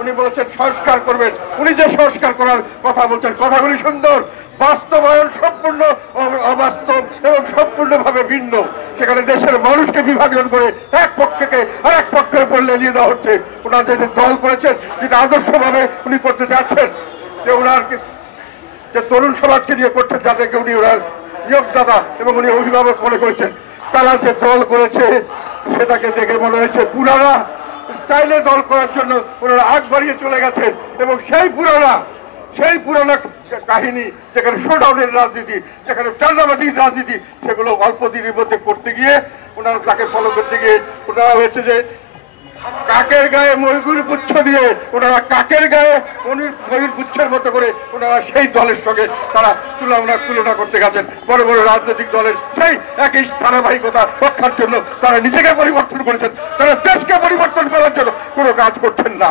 উনি বলেছেন সংস্কার করবেন। উনি যে সংস্কার করার কথা বলছেন, কথাগুলি সুন্দর, বাস্তবায়ন সম্পূর্ণ অবাস্তব এবং সম্পূর্ণভাবে ভিন্ন। সেখানে দেশের মানুষকে বিভাজন করে এক পক্ষকে আর এক পক্ষের উপর লেলিয়ে দেওয়া হচ্ছে। ওনার যে দল করেছেন, যেটা আদর্শভাবে উনি করতে চাচ্ছেন, যে ওনার যে তরুণ সমাজকে নিয়ে করছেন, যাদেরকে উনি ওনার নিয়োগদাতা এবং উনি অভিভাবক মনে করেছেন, তারা যে দল করেছে সেটাকে দেখে মনে হয়েছে পুরানা স্টাইলে দল করার জন্য ওনারা আগ বাড়িয়ে চলে গেছেন। এবং সেই পুরানা কাহিনী, যেখানে শোডাউনের রাজনীতি, যেখানে চাঁদাবাজির রাজনীতি, সেগুলো অল্প দিনের মধ্যে করতে গিয়ে ওনারা তাকে ফলো করতে গিয়ে ওনারা হয়েছে যে কাকের গায়ে ময়ূর পুচ্ছ দিয়ে, ওনারা কাকের গায়ে ময়ূর পুচ্ছের মতো করে ওনারা সেই দলের সঙ্গে তারা তুলনা করতে গেছেন। বড় বড় রাজনৈতিক দলের সেই একই ধারাবাহিকতা রক্ষার জন্য তারা নিজেকে পরিবর্তন করেছেন, তারা দেশকে পরিবর্তন করার জন্য কোনো কাজ করছেন না।